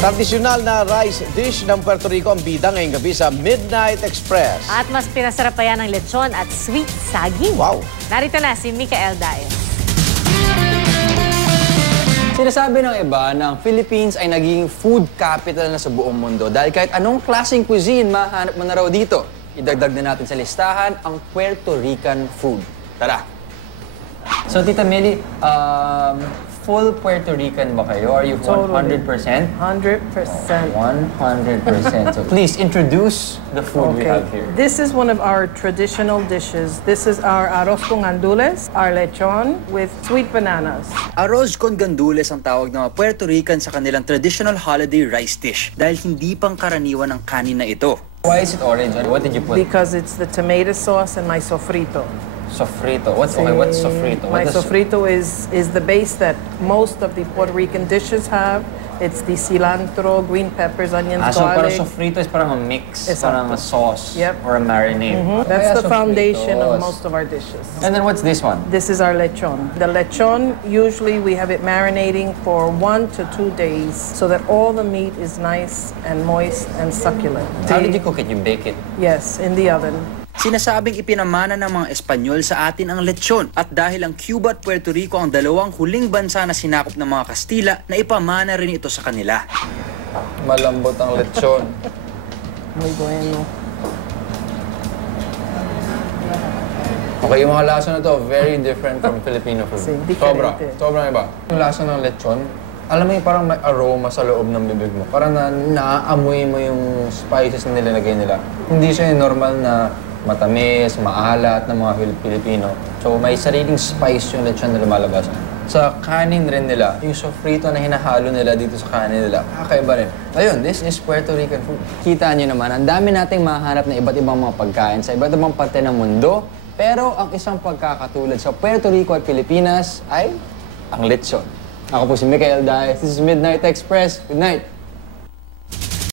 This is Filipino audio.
Tradisyonal na rice dish ng Puerto Rico ang bida ngayong gabi sa Midnight Express. At mas pinasarap pa yan ng lechon at sweet saging. Wow! Narito na si Micael Daes. Sinasabi ng iba na ang Philippines ay naging food capital na sa buong mundo dahil kahit anong klaseng cuisine mahanap mo na raw dito. Idagdag na natin sa listahan ang Puerto Rican food. Tara! So, Tita Millie, full Puerto Rican ba kayo? Are you 100%? 100%. 100%. So, please introduce the food we have here. This is one of our traditional dishes. This is our arroz con gandules, our lechon with sweet bananas. Arroz con gandules ang tawag ng mga Puerto Rican sa kanilang traditional holiday rice dish dahil hindi pang karaniwan ang kanin na ito. Why is it orange? What did you put? Because it's the tomato sauce and my sofrito. Sofrito. What's sofrito? My sofrito is the base that most of the Puerto Rican dishes have. It's the cilantro, green peppers, onions, so parang garlic. sofrito is parang a mix, Exacto. parang a sauce Yep. or a marinade. That's the Kaya foundation of sofritos. most of our dishes. And then what's this one? This is our lechon. The lechon, usually we have it marinating for 1 to 2 days so that all the meat is nice and moist and succulent. How did you cook it? You bake it? Yes, in the oven. Sinasabing ipinamana ng mga Espanyol sa atin ang lechon at dahil ang Cuba at Puerto Rico ang dalawang huling bansa na sinakop ng mga Kastila na ipamana rin ito sa kanila. Malambot ang lechon. Muy bueno. Okay, yung mga lasa na to, very different from Filipino food. Diferente. Sobrang iba. Yung lasa ng lechon, alam mo yung parang may aroma sa loob ng bibig mo. Parang naaamoy mo yung spices na nilalagay nila. Hindi siya yung normal na matamis, maalat ng mga Pilipino. So may sariling spice yung lechon na lumalabas. Sa kanin rin nila, yung sofrito na hinahalo nila dito sa kanin nila, kakaiba rin. Ayun, this is Puerto Rican food. Kita nyo naman, ang dami nating mahanap na iba't ibang mga pagkain sa iba't ibang parte ng mundo. Pero ang isang pagkakatulad sa Puerto Rico at Pilipinas ay ang lechon. Ako po si Micael Daes. This is Midnight Express. Good night!